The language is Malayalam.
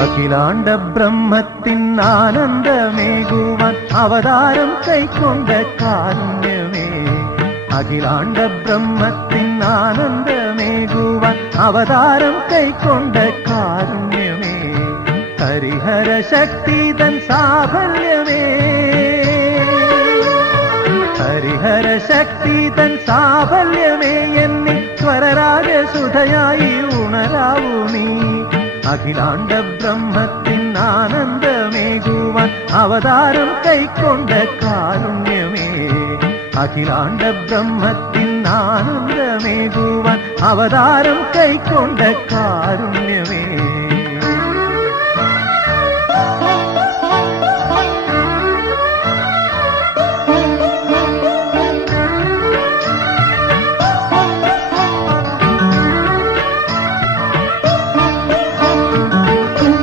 അഖിലാണ്ട ബ്രഹ്മത്തിൻ ആനന്ദമേകുവാൻ അവതാരം കൈക്കൊണ്ട കാരുണ്യമേ. അഖിലാണ്ട ബ്രഹ്മത്തിൻ ആനന്ദമേകുവാൻ അവതാരം കൈക്കൊണ്ട കാരുണ്യമേ. ഹരിഹര ശക്തി തൻ സാഫല്യമേ. ഹരിഹര ശക്തി തൻ സാഫല്യമേ എന്നിൽ സ്വരരാജസുധയായി ഉണരാവൂ നീ. അഖിലാണ്ട ബ്രഹ്മത്തിൻ ആനന്ദമേകുവാൻ അവതാരം കൈക്കൊണ്ട കാരുണ്യമേ. അഖിലാണ്ട ബ്രഹ്മത്തിൻ ആനന്ദമേകുവാൻ അവതാരം കൈക്കൊണ്ട കാരുണ്യമേ.